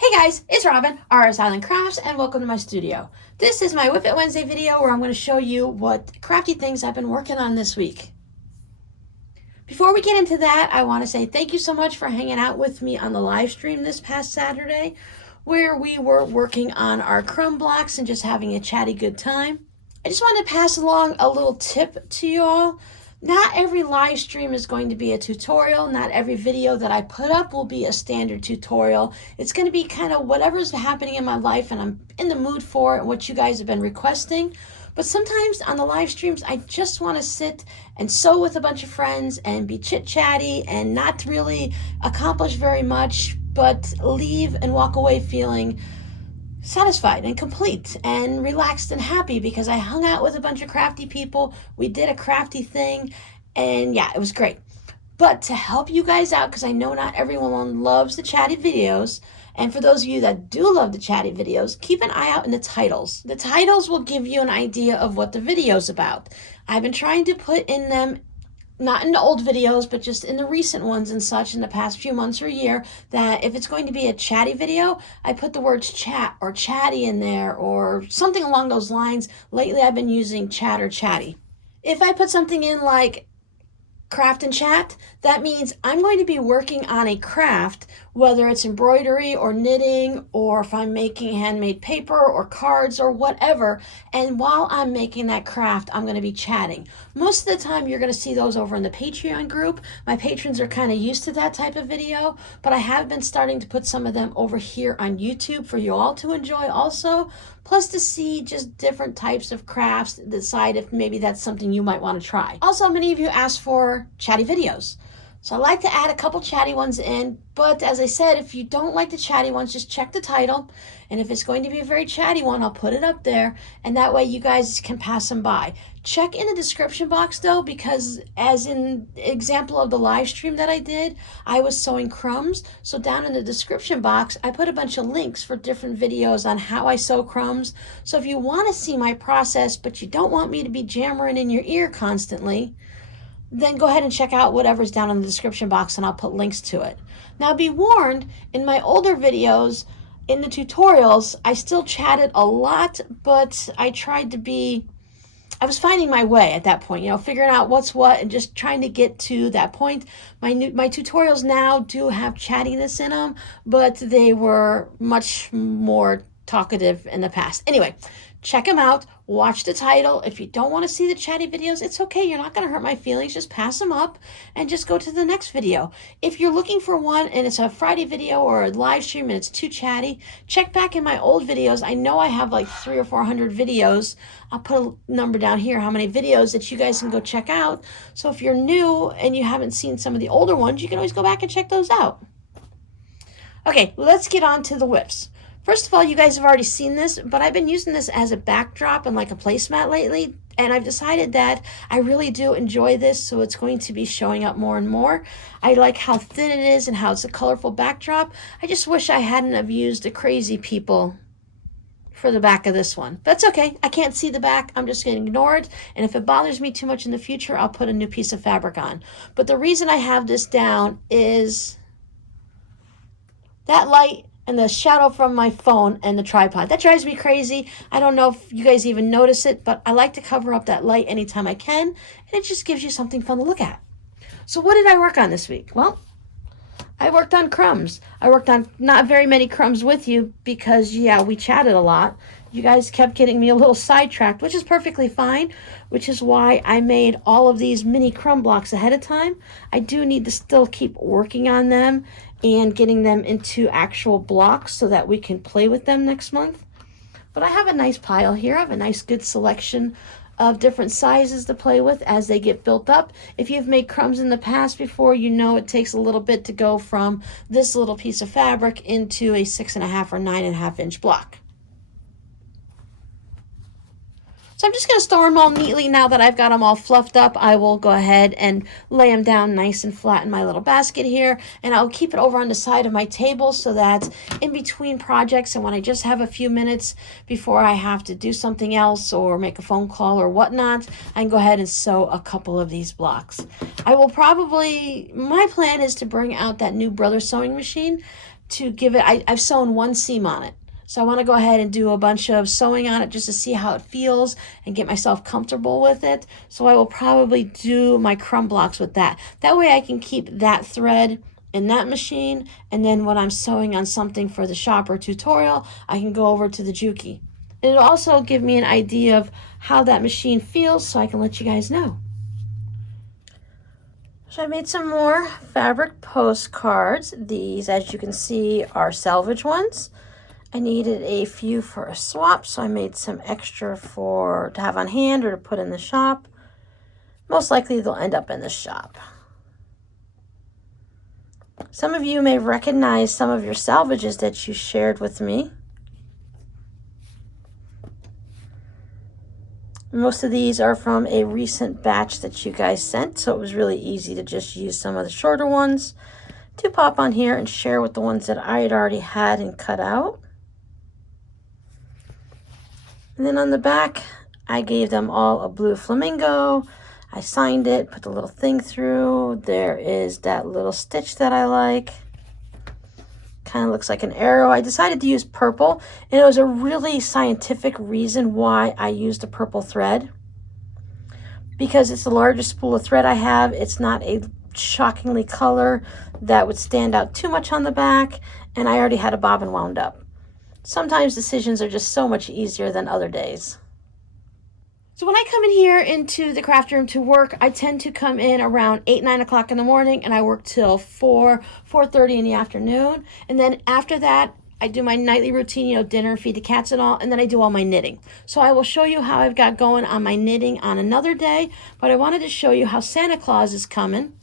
Hey guys, it's Robin, RsIslandCrafts, and welcome to my studio. This is my Whip It Wednesday video where I'm going to show you what crafty things I've been working on this week. Before we get into that, I want to say thank you so much for hanging out with me on the live stream this past Saturday, where we were working on our crumb blocks and just having a chatty good time. I just wanted to pass along a little tip to you all. Not every live stream is going to be a tutorial. Not every video that I put up will be a standard tutorial. It's going to be kind of whatever's happening in my life and I'm in the mood for and what you guys have been requesting. But sometimes on the live streams, I just want to sit and sew with a bunch of friends and be chit-chatty and not really accomplish very much, but leave and walk away feeling satisfied and complete and relaxed and happy because I hung out with a bunch of crafty people. We did a crafty thing and yeah, it was great. But to help you guys out, because I know not everyone loves the chatty videos, and for those of you that do love the chatty videos, keep an eye out in the titles. The titles will give you an idea of what the video's about. I've been trying to put in them, not in the old videos, but just in the recent ones and such in the past few months or year, that if it's going to be a chatty video, I put the words chat or chatty in there or something along those lines. Lately, I've been using chat or chatty. If I put something in like craft and chat, that means I'm going to be working on a craft, whether it's embroidery or knitting, or if I'm making handmade paper or cards or whatever. And while I'm making that craft, I'm going to be chatting. Most of the time, you're going to see those over in the Patreon group. My patrons are kind of used to that type of video, but I have been starting to put some of them over here on YouTube for you all to enjoy also. Plus to see just different types of crafts, decide if maybe that's something you might want to try. Also, many of you asked for chatty videos. So I like to add a couple chatty ones in, but as I said, if you don't like the chatty ones, just check the title. And if it's going to be a very chatty one, I'll put it up there. And that way you guys can pass them by. Check in the description box though, because as in example of the live stream that I did, I was sewing crumbs. So down in the description box, I put a bunch of links for different videos on how I sew crumbs. So if you want to see my process, but you don't want me to be jammering in your ear constantly, then go ahead and check out whatever's down in the description box and I'll put links to it. Now be warned, in my older videos, in the tutorials, I still chatted a lot, but I was finding my way at that point, figuring out what's what and just trying to get to that point. My tutorials now do have chattiness in them, but they were much more talkative in the past. Anyway, check them out. Watch the title. If you don't want to see the chatty videos, it's okay. You're not going to hurt my feelings. Just pass them up and just go to the next video. If you're looking for one and it's a Friday video or a live stream and it's too chatty, check back in my old videos. I know I have like 300 or 400 videos. I'll put a number down here, how many videos that you guys can go check out. So if you're new and you haven't seen some of the older ones, you can always go back and check those out. Okay, let's get on to the whips. First of all, you guys have already seen this, but I've been using this as a backdrop and like a placemat lately, and I've decided that I really do enjoy this, so it's going to be showing up more and more. I like how thin it is and how it's a colorful backdrop. I just wish I hadn't have used the Crazy People for the back of this one. That's okay. I can't see the back. I'm just going to ignore it, and if it bothers me too much in the future, I'll put a new piece of fabric on. But the reason I have this down is that light and the shadow from my phone and the tripod. That drives me crazy. I don't know if you guys even notice it, but I like to cover up that light anytime I can, and it just gives you something fun to look at. So what did I work on this week? Well, I worked on crumbs. I worked on not very many crumbs with you because, yeah, we chatted a lot. You guys kept getting me a little sidetracked, which is perfectly fine, which is why I made all of these mini crumb blocks ahead of time. I do need to still keep working on them and getting them into actual blocks so that we can play with them next month. But I have a nice pile here. I have a nice good selection of different sizes to play with as they get built up. If you've made crumbs in the past before, you know it takes a little bit to go from this little piece of fabric into a 6.5 or 9.5 inch block. So I'm just going to store them all neatly now that I've got them all fluffed up. I will go ahead and lay them down nice and flat in my little basket here. And I'll keep it over on the side of my table so that in between projects and when I just have a few minutes before I have to do something else or make a phone call or whatnot, I can go ahead and sew a couple of these blocks. I will probably, my plan is to bring out that new Brother sewing machine to give it, I've sewn one seam on it. So I want to go ahead and do a bunch of sewing on it just to see how it feels and get myself comfortable with it. So I will probably do my crumb blocks with that. That way I can keep that thread in that machine, and then when I'm sewing on something for the shop or tutorial, I can go over to the Juki. It'll also give me an idea of how that machine feels so I can let you guys know. So I made some more fabric postcards. These, as you can see, are salvage ones. I needed a few for a swap, so I made some extra to have on hand or to put in the shop. Most likely they'll end up in the shop. Some of you may recognize some of your salvages that you shared with me. Most of these are from a recent batch that you guys sent, so it was really easy to just use some of the shorter ones to pop on here and share with the ones that I had already had and cut out. And then on the back, I gave them all a blue flamingo. I signed it, put the little thing through. There is that little stitch that I like. Kind of looks like an arrow. I decided to use purple, and it was a really scientific reason why I used a purple thread. Because it's the largest spool of thread I have. It's not a shockingly color that would stand out too much on the back, and I already had a bobbin wound up. Sometimes decisions are just so much easier than other days. So when I come in here into the craft room to work, I tend to come in around 8, 9 o'clock in the morning, and I work till 4:30 in the afternoon. And then after that, I do my nightly routine, you know, dinner, feed the cats and all, and then I do all my knitting. So I will show you how I've got going on my knitting on another day, but I wanted to show you how Santa Claus is coming.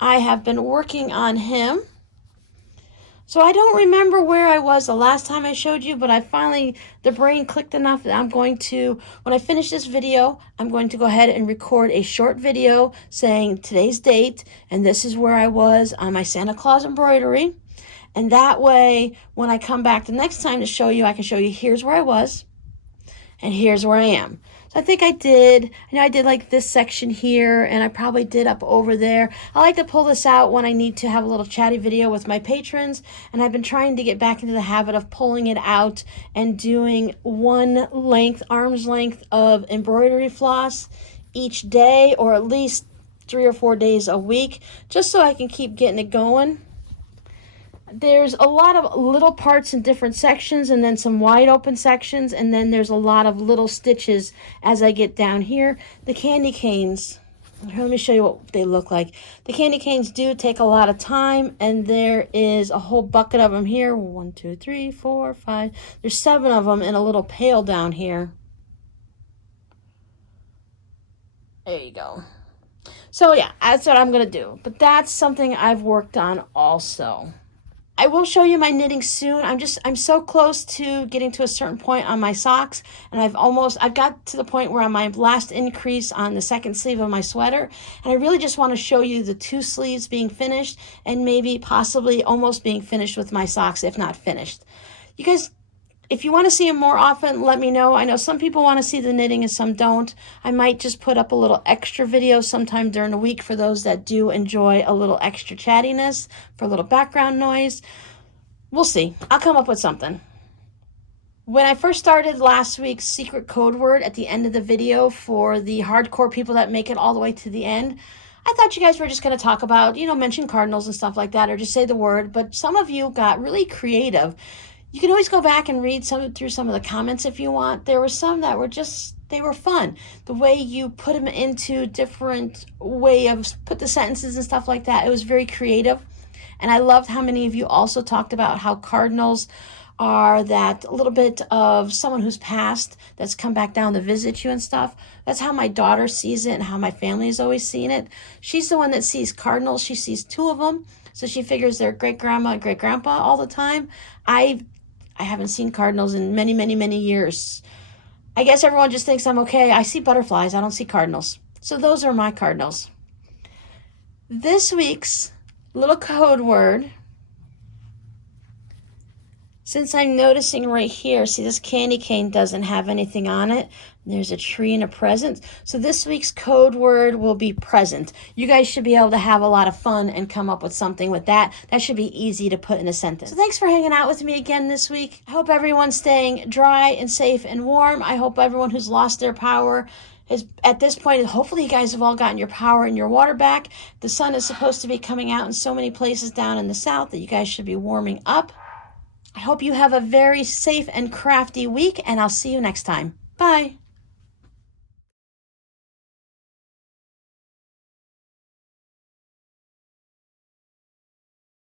I have been working on him. So I don't remember where I was the last time I showed you, but I finally, the brain clicked enough that I'm going to, when I finish this video, I'm going to go ahead and record a short video saying today's date, and this is where I was on my Santa Claus embroidery. And that way, when I come back the next time to show you, I can show you here's where I was, and here's where I am. So I think I did like this section here, and I probably did up over there. I like to pull this out when I need to have a little chatty video with my patrons, and I've been trying to get back into the habit of pulling it out and doing arm's length of embroidery floss each day, or at least 3 or 4 days a week, just so I can keep getting it going. There's a lot of little parts in different sections, and then some wide open sections, and then there's a lot of little stitches as I get down here. The candy canes, let me show you what they look like. The candy canes do take a lot of time, and there is a whole bucket of them here. 1, 2, 3, 4, 5. There's 7 of them in a little pail down here. There you go. So yeah, that's what I'm going to do. But that's something I've worked on also. I will show you my knitting soon. I'm so close to getting to a certain point on my socks, and I've got to the point where on my last increase on the second sleeve of my sweater, and I really just want to show you the 2 sleeves being finished, and maybe possibly almost being finished with my socks, if not finished. You guys, if you want to see them more often, let me know. I know some people want to see the knitting and some don't. I might just put up a little extra video sometime during the week for those that do enjoy a little extra chattiness, for a little background noise. We'll see. I'll come up with something. When I first started last week's secret code word at the end of the video for the hardcore people that make it all the way to the end, I thought you guys were just going to talk about, mention cardinals and stuff like that, or just say the word, but some of you got really creative. You can always go back and read through some of the comments if you want. There were some that were they were fun. The way you put them into different put the sentences and stuff like that. It was very creative. And I loved how many of you also talked about how cardinals are that little bit of someone who's passed that's come back down to visit you and stuff. That's how my daughter sees it and how my family has always seen it. She's the one that sees cardinals. She sees 2 of them. So she figures they're great-grandma and great-grandpa all the time. I haven't seen cardinals in many, many, many years. I guess everyone just thinks I'm okay. I see butterflies. I don't see cardinals. So those are my cardinals. This week's little code word Since I'm noticing right here, see this candy cane doesn't have anything on it. There's a tree and a present. So this week's code word will be present. You guys should be able to have a lot of fun and come up with something with that. That should be easy to put in a sentence. So thanks for hanging out with me again this week. I hope everyone's staying dry and safe and warm. I hope everyone who's lost their power is, at this point, hopefully you guys have all gotten your power and your water back. The sun is supposed to be coming out in so many places down in the south that you guys should be warming up. I hope you have a very safe and crafty week, and I'll see you next time. Bye.